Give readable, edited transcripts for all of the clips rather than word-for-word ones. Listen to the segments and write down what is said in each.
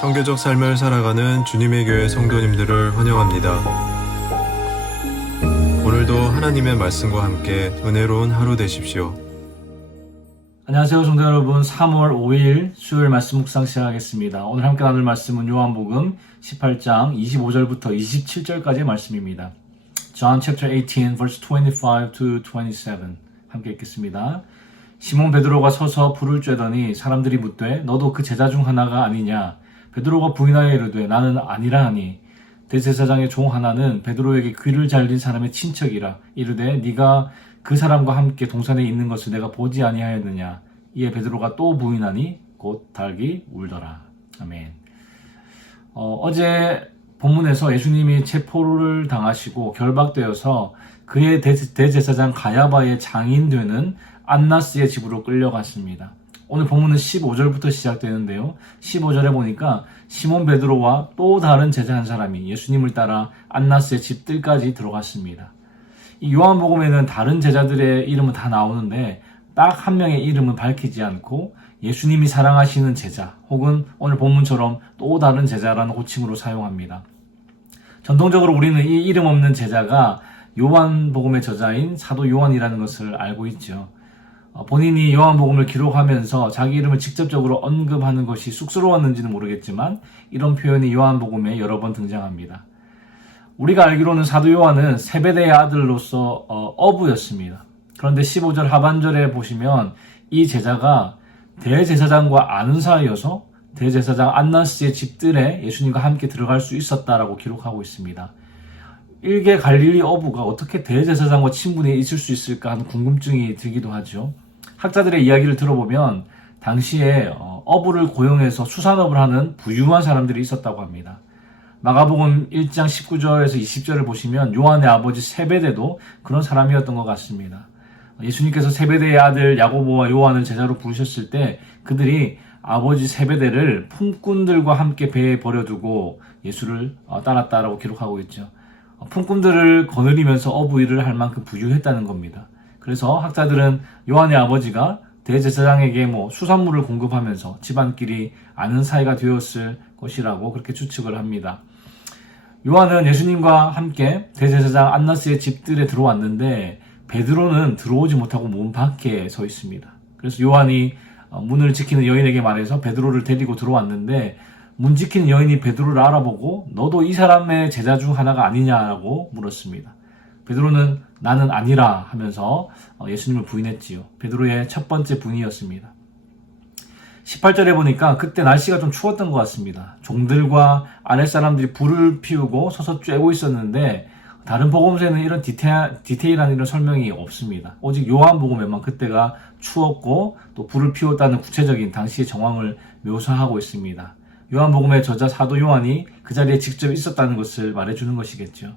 성교적 삶을 살아가는 주님의 교회 성도님들을 환영합니다. 오늘도 하나님의 말씀과 함께 은혜로운 하루 되십시오. 안녕하세요, 성도 여러분. 3월 5일 수요일 말씀 묵상 시작하겠습니다. 오늘 함께 나눌 말씀은 요한복음 18장 25절부터 27절까지의 말씀입니다. John chapter 18 verse 25 to 27 함께 읽겠습니다. 시몬 베드로가 서서 불을 쬐더니 사람들이 묻되 너도 그 제자 중 하나가 아니냐? 베드로가 부인하여 이르되 나는 아니라 하니 대제사장의 종 하나는 베드로에게 귀를 잘린 사람의 친척이라 이르되 네가 그 사람과 함께 동산에 있는 것을 내가 보지 아니하였느냐? 이에 베드로가 또 부인하니 곧 닭이 울더라. 아멘. 어제 본문에서 예수님이 체포를 당하시고 결박되어서 그의 대제사장 가야바의 장인 되는 안나스의 집으로 끌려갔습니다. 오늘 본문은 15절부터 시작되는데요. 15절에 보니까 시몬 베드로와 또 다른 제자 한 사람이 예수님을 따라 안나스의 집들까지 들어갔습니다. 이 요한복음에는 다른 제자들의 이름은 다 나오는데 딱 한 명의 이름은 밝히지 않고 예수님이 사랑하시는 제자 혹은 오늘 본문처럼 또 다른 제자라는 호칭으로 사용합니다. 전통적으로 우리는 이 이름 없는 제자가 요한복음의 저자인 사도 요한이라는 것을 알고 있죠. 본인이 요한복음을 기록하면서 자기 이름을 직접적으로 언급하는 것이 쑥스러웠는지는 모르겠지만 이런 표현이 요한복음에 여러 번 등장합니다. 우리가 알기로는 사도 요한은 세베대의 아들로서 어부였습니다. 그런데 15절 하반절에 보시면 이 제자가 대제사장과 아는 사이여서 대제사장 안나스의 집들에 예수님과 함께 들어갈 수 있었다라고 기록하고 있습니다. 일개 갈릴리 어부가 어떻게 대제사장과 친분이 있을 수 있을까 하는 궁금증이 들기도 하죠. 학자들의 이야기를 들어보면 당시에 어부를 고용해서 수산업을 하는 부유한 사람들이 있었다고 합니다. 마가복음 1장 19절에서 20절을 보시면 요한의 아버지 세베대도 그런 사람이었던 것 같습니다. 예수님께서 세베대의 아들 야고보와 요한을 제자로 부르셨을 때 그들이 아버지 세베대를 품꾼들과 함께 배에 버려두고 예수를 따랐다라고 기록하고 있죠. 품꾼들을 거느리면서 어부 일을 할 만큼 부유했다는 겁니다. 그래서 학자들은 요한의 아버지가 대제사장에게 수산물을 공급하면서 집안끼리 아는 사이가 되었을 것이라고 그렇게 추측을 합니다. 요한은 예수님과 함께 대제사장 안나스의 집들에 들어왔는데 베드로는 들어오지 못하고 문 밖에 서 있습니다. 그래서 요한이 문을 지키는 여인에게 말해서 베드로를 데리고 들어왔는데 문 지키는 여인이 베드로를 알아보고 너도 이 사람의 제자 중 하나가 아니냐라고 물었습니다. 베드로는 나는 아니라 하면서 예수님을 부인했지요. 베드로의 첫 번째 부인이었습니다. 18절에 보니까 그때 날씨가 좀 추웠던 것 같습니다. 종들과 아랫사람들이 불을 피우고 서서 쬐고 있었는데 다른 복음서에는 이런 디테일한 이런 설명이 없습니다. 오직 요한복음에만 그때가 추웠고 또 불을 피웠다는 구체적인 당시의 정황을 묘사하고 있습니다. 요한복음의 저자 사도 요한이 그 자리에 직접 있었다는 것을 말해주는 것이겠죠.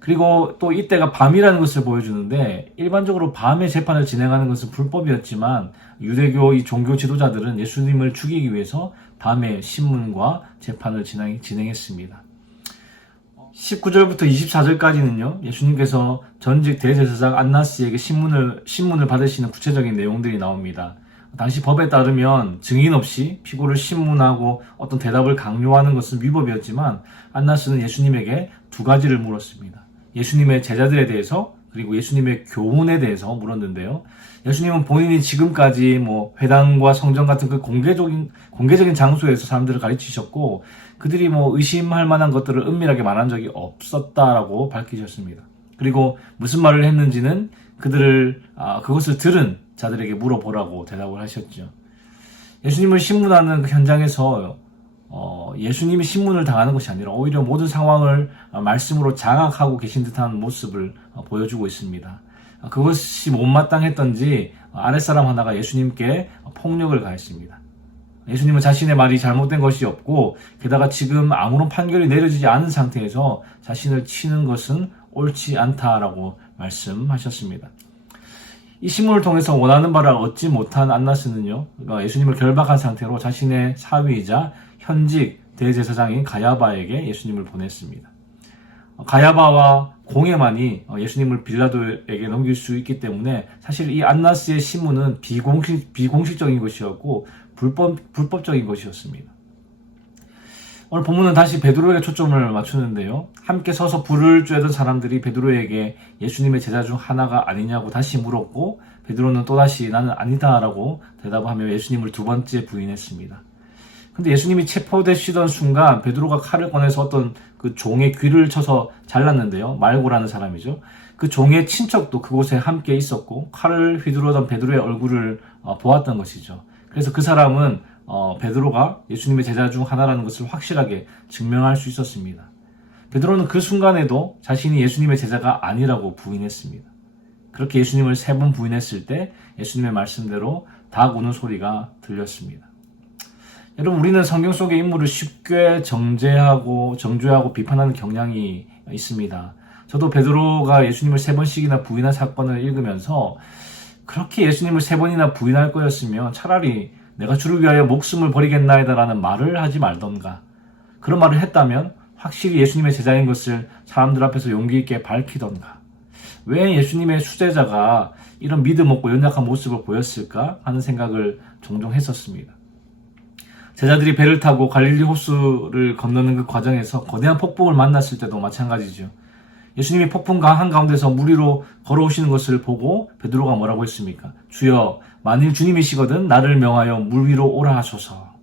그리고 또 이때가 밤이라는 것을 보여주는데 일반적으로 밤에 재판을 진행하는 것은 불법이었지만 유대교 이 종교 지도자들은 예수님을 죽이기 위해서 밤에 신문과 재판을 진행했습니다. 19절부터 24절까지는요, 예수님께서 전직 대제사장 안나스에게 신문을 받으시는 구체적인 내용들이 나옵니다. 당시 법에 따르면 증인 없이 피고를 신문하고 어떤 대답을 강요하는 것은 위법이었지만 안나스는 예수님에게 두 가지를 물었습니다. 예수님의 제자들에 대해서 그리고 예수님의 교훈에 대해서 물었는데요. 예수님은 본인이 지금까지 회당과 성전 같은 그 공개적인 장소에서 사람들을 가르치셨고 그들이 의심할 만한 것들을 은밀하게 말한 적이 없었다라고 밝히셨습니다. 그리고 무슨 말을 했는지는 그것을 들은 자들에게 물어보라고 대답을 하셨죠. 예수님을 신문하는 그 현장에서 예수님이 신문을 당하는 것이 아니라 오히려 모든 상황을 말씀으로 장악하고 계신 듯한 모습을 보여주고 있습니다. 그것이 못마땅했던지 아랫사람 하나가 예수님께 폭력을 가했습니다. 예수님은 자신의 말이 잘못된 것이 없고 게다가 지금 아무런 판결이 내려지지 않은 상태에서 자신을 치는 것은 옳지 않다라고 말씀하셨습니다. 이 신문을 통해서 원하는 바를 얻지 못한 안나스는요, 예수님을 결박한 상태로 자신의 사위이자 현직 대제사장인 가야바에게 예수님을 보냈습니다. 가야바와 공회만이 예수님을 빌라도에게 넘길 수 있기 때문에 사실 이 안나스의 신문은 비공식적인 것이었고 불법적인 것이었습니다. 오늘 본문은 다시 베드로에게 초점을 맞추는데요. 함께 서서 불을 쬐던 사람들이 베드로에게 예수님의 제자 중 하나가 아니냐고 다시 물었고, 베드로는 또다시 나는 아니다라고 대답하며 예수님을 두 번째 부인했습니다. 근데 예수님이 체포되시던 순간 베드로가 칼을 꺼내서 어떤 그 종의 귀를 쳐서 잘랐는데요. 말고라는 사람이죠. 그 종의 친척도 그곳에 함께 있었고 칼을 휘두르던 베드로의 얼굴을 보았던 것이죠. 그래서 그 사람은 베드로가 예수님의 제자 중 하나라는 것을 확실하게 증명할 수 있었습니다. 베드로는 그 순간에도 자신이 예수님의 제자가 아니라고 부인했습니다. 그렇게 예수님을 3번 부인했을 때 예수님의 말씀대로 닭 우는 소리가 들렸습니다. 여러분, 우리는 성경 속의 인물을 쉽게 정죄하고 비판하는 경향이 있습니다. 저도 베드로가 예수님을 3번씩이나 부인한 사건을 읽으면서 그렇게 예수님을 3번이나 부인할 거였으면 차라리 내가 주를 위하여 목숨을 버리겠나이다라는 말을 하지 말던가, 그런 말을 했다면 확실히 예수님의 제자인 것을 사람들 앞에서 용기 있게 밝히던가, 왜 예수님의 수제자가 이런 믿음 없고 연약한 모습을 보였을까 하는 생각을 종종 했었습니다. 제자들이 배를 타고 갈릴리 호수를 건너는 그 과정에서 거대한 폭풍을 만났을 때도 마찬가지죠. 예수님이 폭풍 한가운데서 물 위로 걸어오시는 것을 보고 베드로가 뭐라고 했습니까? 주여, 만일 주님이시거든 나를 명하여 물 위로 오라 하소서.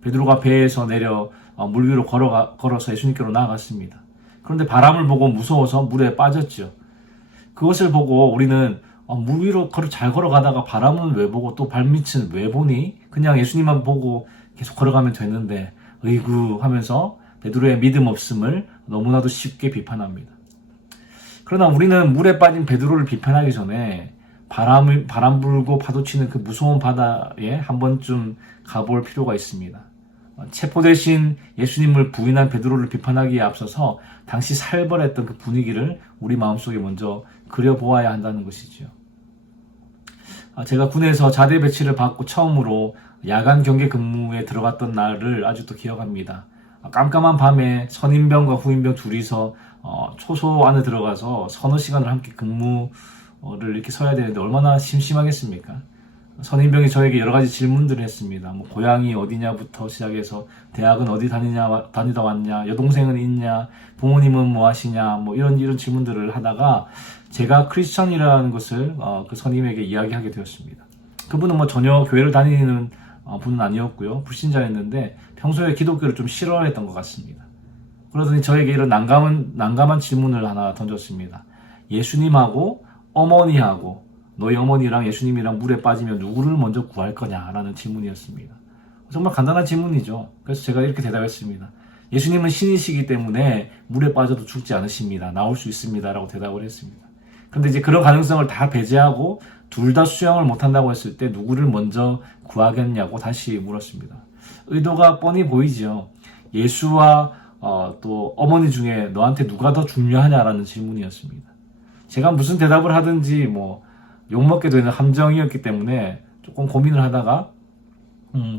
베드로가 배에서 내려 물 위로 걸어서 예수님께로 나아갔습니다. 그런데 바람을 보고 무서워서 물에 빠졌죠. 그것을 보고 우리는 물 위로 잘 걸어가다가 바람은 왜 보고 또 발밑은 왜 보니? 그냥 예수님만 보고 계속 걸어가면 되는데 으이구 하면서 베드로의 믿음 없음을 너무나도 쉽게 비판합니다. 그러나 우리는 물에 빠진 베드로를 비판하기 전에 바람 불고 파도치는 그 무서운 바다에 한 번쯤 가볼 필요가 있습니다. 체포되신 예수님을 부인한 베드로를 비판하기에 앞서서 당시 살벌했던 그 분위기를 우리 마음속에 먼저 그려보아야 한다는 것이죠. 제가 군에서 자대 배치를 받고 처음으로 야간 경계 근무에 들어갔던 날을 아직도 기억합니다. 깜깜한 밤에 선임병과 후임병 둘이서 초소 안에 들어가서 서너 시간을 함께 근무를 이렇게 서야 되는데 얼마나 심심하겠습니까? 선임병이 저에게 여러 가지 질문들을 했습니다. 고향이 어디냐부터 시작해서 대학은 어디 다니다 왔냐, 여동생은 있냐, 부모님은 뭐 하시냐, 이런 질문들을 하다가 제가 크리스천이라는 것을 그 선임에게 이야기하게 되었습니다. 그분은 전혀 교회를 다니는 분은 아니었고요. 불신자였는데 평소에 기독교를 좀 싫어했던 것 같습니다. 그러더니 저에게 이런 난감한 질문을 하나 던졌습니다. 예수님하고 어머니하고 너희 어머니랑 예수님이랑 물에 빠지면 누구를 먼저 구할 거냐라는 질문이었습니다. 정말 간단한 질문이죠. 그래서 제가 이렇게 대답했습니다. 예수님은 신이시기 때문에 물에 빠져도 죽지 않으십니다. 나올 수 있습니다. 라고 대답을 했습니다. 그런데 이제 그런 가능성을 다 배제하고 둘 다 수영을 못한다고 했을 때 누구를 먼저 구하겠냐고 다시 물었습니다. 의도가 뻔히 보이죠. 예수와 또 어머니 중에 너한테 누가 더 중요하냐라는 질문이었습니다. 제가 무슨 대답을 하든지 욕먹게 되는 함정이었기 때문에 조금 고민을 하다가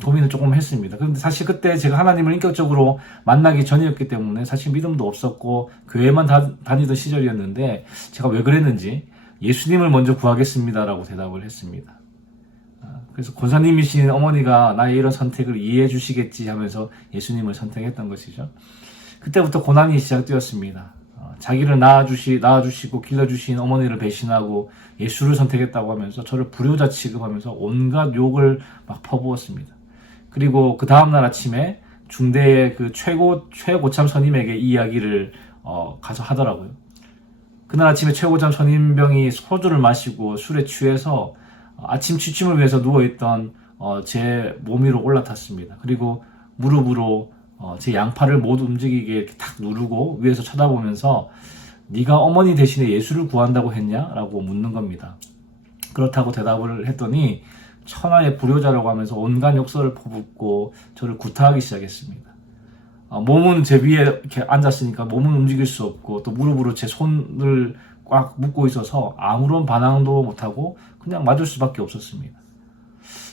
고민을 조금 했습니다. 그런데 사실 그때 제가 하나님을 인격적으로 만나기 전이었기 때문에 사실 믿음도 없었고 교회만 다니던 시절이었는데 제가 왜 그랬는지 예수님을 먼저 구하겠습니다라고 대답을 했습니다. 그래서 권사님이신 어머니가 나의 이런 선택을 이해해 주시겠지 하면서 예수님을 선택했던 것이죠. 그때부터 고난이 시작되었습니다. 자기를 낳아주시고 길러주신 어머니를 배신하고 예수를 선택했다고 하면서 저를 불효자 취급하면서 온갖 욕을 막 퍼부었습니다. 그리고 그 다음날 아침에 중대의 그 최고참 선임에게 이 이야기를 가서 하더라고요. 그날 아침에 최고참 선임병이 소주를 마시고 술에 취해서 아침 취침을 위해서 누워있던 제 몸 위로 올라탔습니다. 그리고 무릎으로 제 양팔을 못 움직이게 이렇게 탁 누르고 위에서 쳐다보면서 네가 어머니 대신에 예수를 구한다고 했냐? 라고 묻는 겁니다. 그렇다고 대답을 했더니 천하의 불효자라고 하면서 온갖 욕설을 퍼붓고 저를 구타하기 시작했습니다. 몸은 제 위에 이렇게 앉았으니까 몸은 움직일 수 없고 또 무릎으로 제 손을 꽉 묶고 있어서 아무런 반항도 못하고 그냥 맞을 수밖에 없었습니다.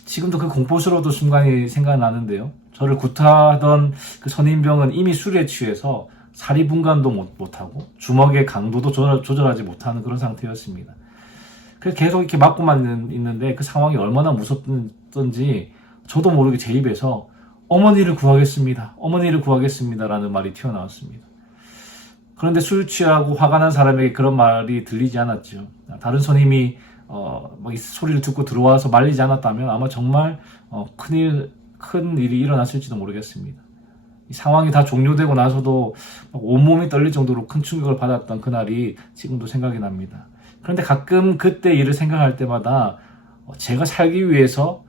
지금도 그 공포스러웠던 순간이 생각나는데요. 저를 구타하던 그 선임병은 이미 술에 취해서 사리분간도 못하고 주먹의 강도도 조절하지 못하는 그런 상태였습니다. 그래서 계속 이렇게 맞고만 있는데 그 상황이 얼마나 무섭던지 저도 모르게 제 입에서 어머니를 구하겠습니다. 어머니를 구하겠습니다. 라는 말이 튀어나왔습니다. 그런데 술 취하고 화가 난 사람에게 그런 말이 들리지 않았죠. 다른 손님이 막 이 소리를 듣고 들어와서 말리지 않았다면 아마 정말 큰 일이 일어났을지도 모르겠습니다. 이 상황이 다 종료되고 나서도 온몸이 떨릴 정도로 큰 충격을 받았던 그날이 지금도 생각이 납니다. 그런데 가끔 그때 일을 생각할 때마다 제가 살기 위해서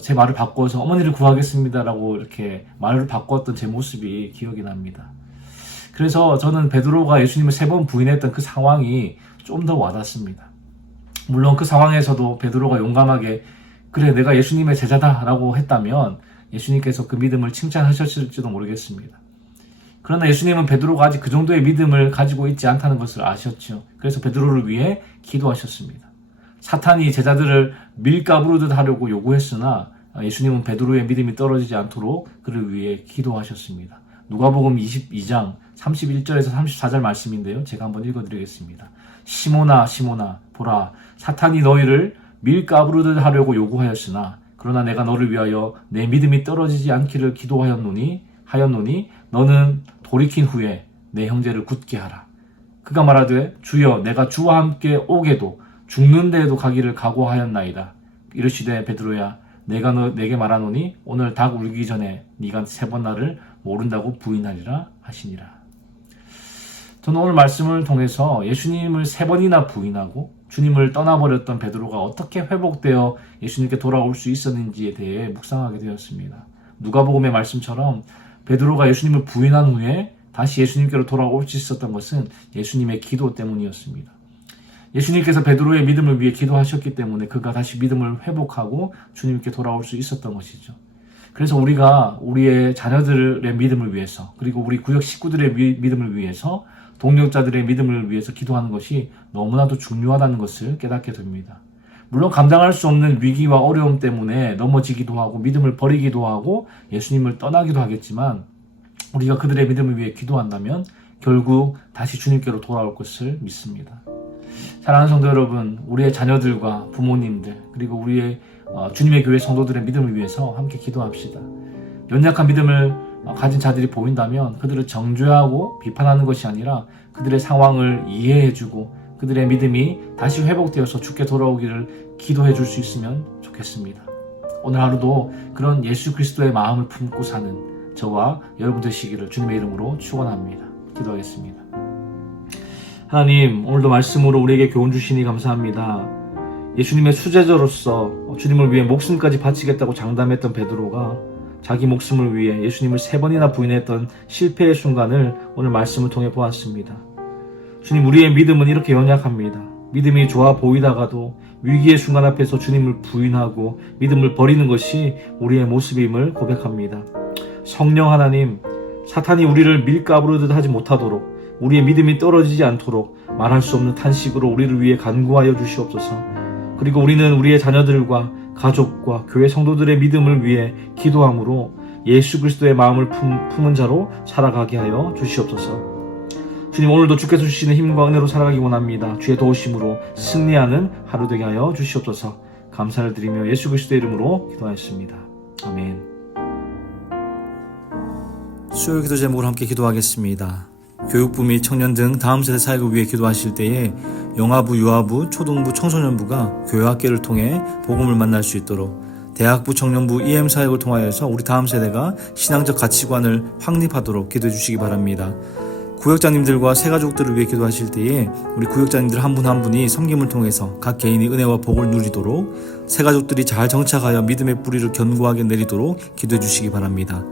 제 말을 바꿔서 어머니를 구하겠습니다라고 이렇게 말을 바꿨던 제 모습이 기억이 납니다. 그래서 저는 베드로가 예수님을 3번 부인했던 그 상황이 좀 더 와닿습니다. 물론 그 상황에서도 베드로가 용감하게 그래 내가 예수님의 제자다라고 했다면 예수님께서 그 믿음을 칭찬하셨을지도 모르겠습니다. 그러나 예수님은 베드로가 아직 그 정도의 믿음을 가지고 있지 않다는 것을 아셨죠. 그래서 베드로를 위해 기도하셨습니다. 사탄이 제자들을 밀가부르듯 하려고 요구했으나 예수님은 베드로의 믿음이 떨어지지 않도록 그를 위해 기도하셨습니다. 누가복음 22장 31절에서 34절 말씀인데요. 제가 한번 읽어드리겠습니다. 시몬아 시몬아 보라 사탄이 너희를 밀가부르듯 하려고 요구하였으나 그러나 내가 너를 위하여 내 믿음이 떨어지지 않기를 기도하였노니 너는 돌이킨 후에 내 형제를 굳게 하라. 그가 말하되 주여 내가 주와 함께 오게도 죽는 데에도 가기를 각오하였나이다. 이르시되 베드로야 내가 내게 말하노니 오늘 닭 울기 전에 네가 3번 나를 모른다고 부인하리라 하시니라. 저는 오늘 말씀을 통해서 예수님을 3번이나 부인하고 주님을 떠나버렸던 베드로가 어떻게 회복되어 예수님께 돌아올 수 있었는지에 대해 묵상하게 되었습니다. 누가복음의 말씀처럼 베드로가 예수님을 부인한 후에 다시 예수님께로 돌아올 수 있었던 것은 예수님의 기도 때문이었습니다. 예수님께서 베드로의 믿음을 위해 기도하셨기 때문에 그가 다시 믿음을 회복하고 주님께 돌아올 수 있었던 것이죠. 그래서 우리가 우리의 자녀들의 믿음을 위해서 그리고 우리 구역 식구들의 믿음을 위해서 동력자들의 믿음을 위해서 기도하는 것이 너무나도 중요하다는 것을 깨닫게 됩니다. 물론 감당할 수 없는 위기와 어려움 때문에 넘어지기도 하고 믿음을 버리기도 하고 예수님을 떠나기도 하겠지만 우리가 그들의 믿음을 위해 기도한다면 결국 다시 주님께로 돌아올 것을 믿습니다. 사랑하는 성도 여러분, 우리의 자녀들과 부모님들 그리고 우리의 주님의 교회 성도들의 믿음을 위해서 함께 기도합시다. 연약한 믿음을 가진 자들이 보인다면 그들을 정죄하고 비판하는 것이 아니라 그들의 상황을 이해해주고 그들의 믿음이 다시 회복되어서 주께 돌아오기를 기도해 줄 수 있으면 좋겠습니다. 오늘 하루도 그런 예수 그리스도의 마음을 품고 사는 저와 여러분 되시기를 주님의 이름으로 축원합니다. 기도하겠습니다. 하나님, 오늘도 말씀으로 우리에게 교훈 주시니 감사합니다. 예수님의 수제자로서 주님을 위해 목숨까지 바치겠다고 장담했던 베드로가 자기 목숨을 위해 예수님을 3번이나 부인했던 실패의 순간을 오늘 말씀을 통해 보았습니다. 주님, 우리의 믿음은 이렇게 연약합니다. 믿음이 좋아 보이다가도 위기의 순간 앞에서 주님을 부인하고 믿음을 버리는 것이 우리의 모습임을 고백합니다. 성령 하나님, 사탄이 우리를 밀가부르듯 하지 못하도록 우리의 믿음이 떨어지지 않도록 말할 수 없는 탄식으로 우리를 위해 간구하여 주시옵소서. 그리고 우리는 우리의 자녀들과 가족과 교회 성도들의 믿음을 위해 기도함으로 예수 그리스도의 마음을 품은 자로 살아가게 하여 주시옵소서. 주님, 오늘도 주께서 주시는 힘과 은혜로 살아가기 원합니다. 주의 도우심으로 승리하는 하루 되게 하여 주시옵소서. 감사를 드리며 예수 그리스도의 이름으로 기도하였습니다. 아멘. 수요일 기도 제목으로 함께 기도하겠습니다. 교육부 및 청년 등 다음 세대 사역을 위해 기도하실 때에 영아부, 유아부, 초등부, 청소년부가 교회학교를 통해 복음을 만날 수 있도록 대학부, 청년부, EM 사역을 통하여서 우리 다음 세대가 신앙적 가치관을 확립하도록 기도해 주시기 바랍니다. 구역장님들과 새가족들을 위해 기도하실 때에 우리 구역장님들 한 분 한 분이 섬김을 통해서 각 개인이 은혜와 복을 누리도록 새가족들이 잘 정착하여 믿음의 뿌리를 견고하게 내리도록 기도해 주시기 바랍니다.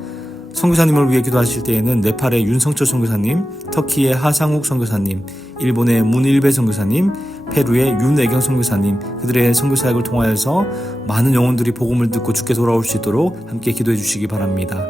선교사님을 위해 기도하실 때에는 네팔의 윤성철 선교사님, 터키의 하상욱 선교사님, 일본의 문일배 선교사님, 페루의 윤애경 선교사님, 그들의 선교사역을 통하여서 많은 영혼들이 복음을 듣고 주께 돌아올 수 있도록 함께 기도해 주시기 바랍니다.